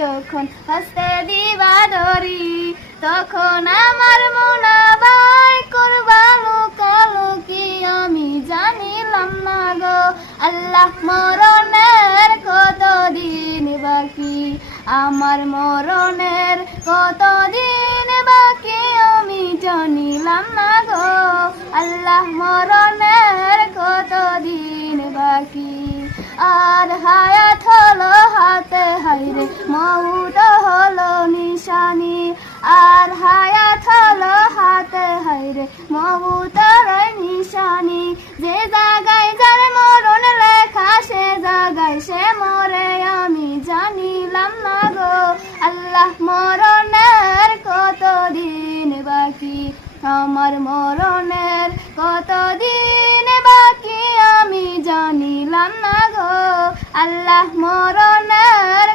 যখন হস্তে দিবা ধরি, তখন আমার মুনাবাই করবা লোকালোকি আমি জানিলাম না গো। আল্লাহ মরণের কতদিন বাকি, আমার মরণের কতদিন বাকি আমি জানিলাম না গো। আল্লাহ মরণের কতদিন বাকি। আর হায়াত হলো হাতে হাইরে মউত হলো নিশানি, আর হায়াত হলো হাতে হাইরে মউতের নিশানি। যে জায়গায় যার মরণ লেখা সে জায়গায় সে মরে আমি জানিলাম না গো। আল্লাহ মরণের কতদিন বাকি, আমার মরণের কতদিন বাকি আমি জানিলাম না গো। আল্লাহ মরণের